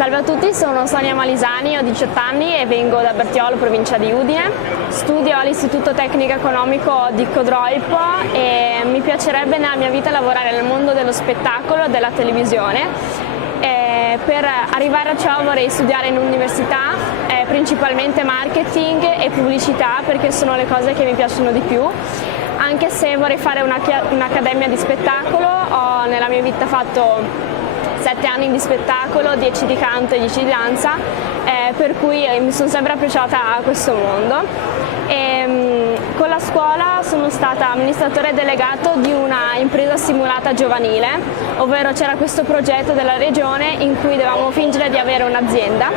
Salve a tutti, sono Sonia Malisani, ho 18 anni e vengo da Bertiolo, provincia di Udine. Studio all'Istituto Tecnico Economico di Codroip e mi piacerebbe nella mia vita lavorare nel mondo dello spettacolo e della televisione. Per arrivare a ciò vorrei studiare in università, principalmente marketing e pubblicità, perché sono le cose che mi piacciono di più. Anche se vorrei fare un'accademia di spettacolo, ho nella mia vita fatto 7 anni di spettacolo, 10 di canto e 10 di danza, per cui mi sono sempre approcciata a questo mondo. Con la scuola sono stata amministratore delegato di una impresa simulata giovanile, ovvero c'era questo progetto della regione in cui dovevamo fingere di avere un'azienda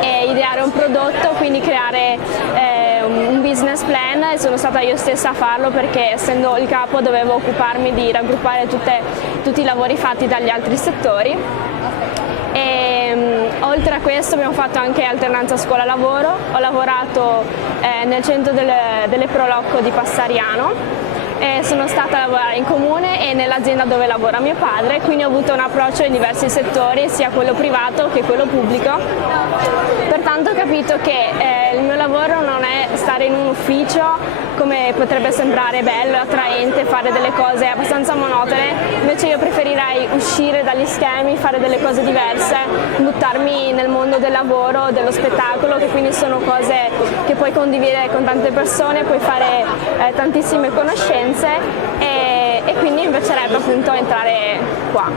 e ideare un prodotto, quindi creare un business plan, e sono stata io stessa a farlo perché, essendo il capo, dovevo occuparmi di raggruppare tutti i lavori fatti dagli altri settori. Oltre a questo abbiamo fatto anche alternanza scuola-lavoro, ho lavorato nel centro delle Prolocco di Passariano. Sono stata a lavorare in comune e nell'azienda dove lavora mio padre, quindi ho avuto un approccio in diversi settori, sia quello privato che quello pubblico. Pertanto ho capito che il mio lavoro non è stare in un ufficio, come potrebbe sembrare bello e attraente, fare delle cose abbastanza monotone. Invece io preferirei uscire dagli schemi, fare delle cose diverse, buttarmi nel mondo del lavoro, dello spettacolo, che quindi sono cose che puoi condividere con tante persone, puoi fare tantissime conoscenze, e quindi mi piacerebbe appunto entrare qua.